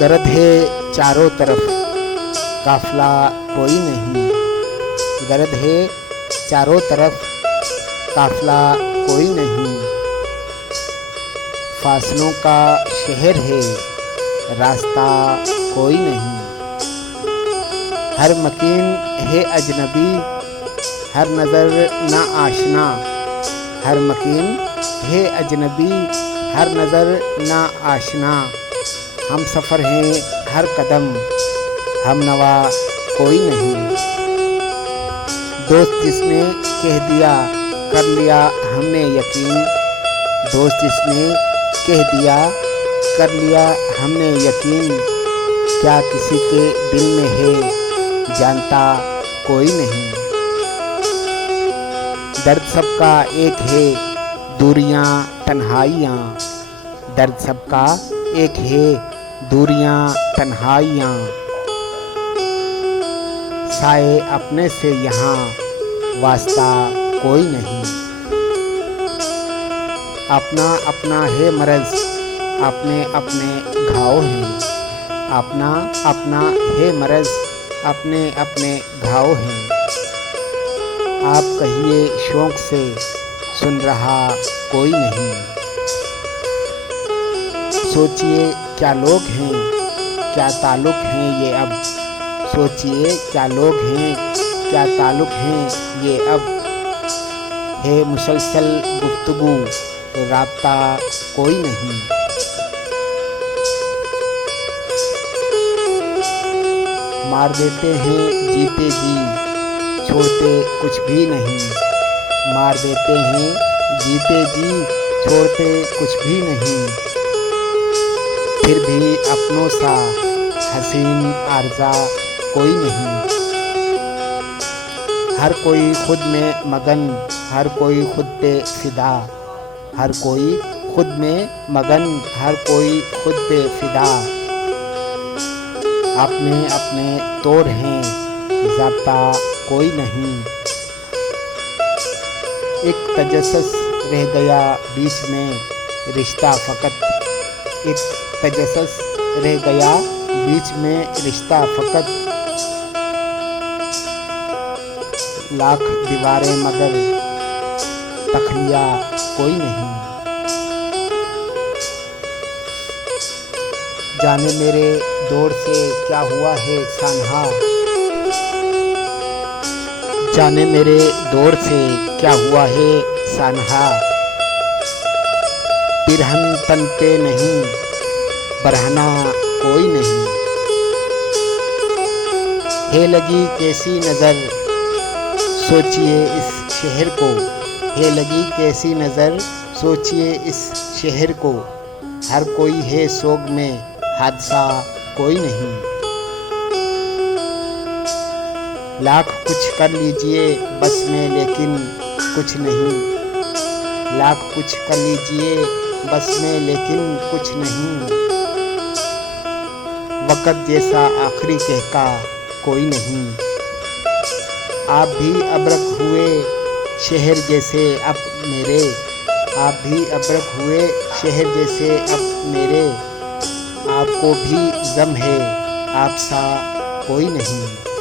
गर्द है चारों तरफ, काफिला कोई नहीं। गर्द है चारों तरफ, काफिला कोई नहीं। फासलों का शहर है, रास्ता कोई नहीं। हर मकीन है अजनबी, हर नज़र ना आशना। हर मकीन है अजनबी, हर नज़र ना आशना। हम सफ़र हैं हर कदम, हम नवा कोई नहीं। दोस्त जिसने कह दिया कर लिया हमने यकीन। दोस्त जिसने कह दिया कर लिया हमने यकीन। क्या किसी के दिल में है जानता कोई नहीं। दर्द सबका एक है, दूरियां तन्हाइयाँ। दर्द सबका एक है, दूरियां तन्हाइयाँ। साए अपने से यहाँ वास्ता कोई नहीं। अपना अपना है मरज़, अपने अपने घाव हैं। अपना अपना है मरज़, अपने अपने घाव हैं। आप कहिए शौक़ से, सुन रहा कोई नहीं। सोचिए क्या लोग हैं, क्या ताल्लुक़ हैं ये अब। सोचिए क्या लोग हैं, क्या ताल्लुक़ हैं ये अब। है मुसलसल गुफ्तगू, राब्ता कोई नहीं। मार देते हैं जीते जी, छोड़ते कुछ भी नहीं। मार देते हैं जीते जी, छोड़ते कुछ भी नहीं। फिर भी अपनों सा हसीन आरज़ा कोई नहीं। हर कोई खुद में मगन, हर कोई खुद पे फिदा। हर कोई खुद में मगन, हर कोई खुद पे फिदा। अपने अपने तौर हैं, ज़ाब्ता कोई नहीं। एक तजस्सुस रह गया बीच में, रिश्ता फ़कत। एक तजस्सुस रह गया बीच में, रिश्ता फ़कत। लाख दीवारें मगर तख्लिया कोई नहीं। जाने मेरे दौर से क्या हुआ है सानहा। जाने मेरे दौर से क्या हुआ है सानहा। पिरहन तन पे नहीं, बरहना कोई नहीं। है लगी कैसी नज़र, सोचिए इस शहर को। है लगी कैसी नज़र, सोचिए इस शहर को। हर कोई है सोग में, हादसा कोई नहीं। लाख कुछ कर लीजिए बस में, लेकिन कुछ नहीं। लाख कुछ कर लीजिए बस में, लेकिन कुछ नहीं। वक़्त जैसा आखिरी कहका कोई नहीं। आप भी अबरक हुए शहर जैसे अब मेरे। आप भी अबरक हुए शहर जैसे अब मेरे। आपको भी ग़म है, आप सा कोई नहीं।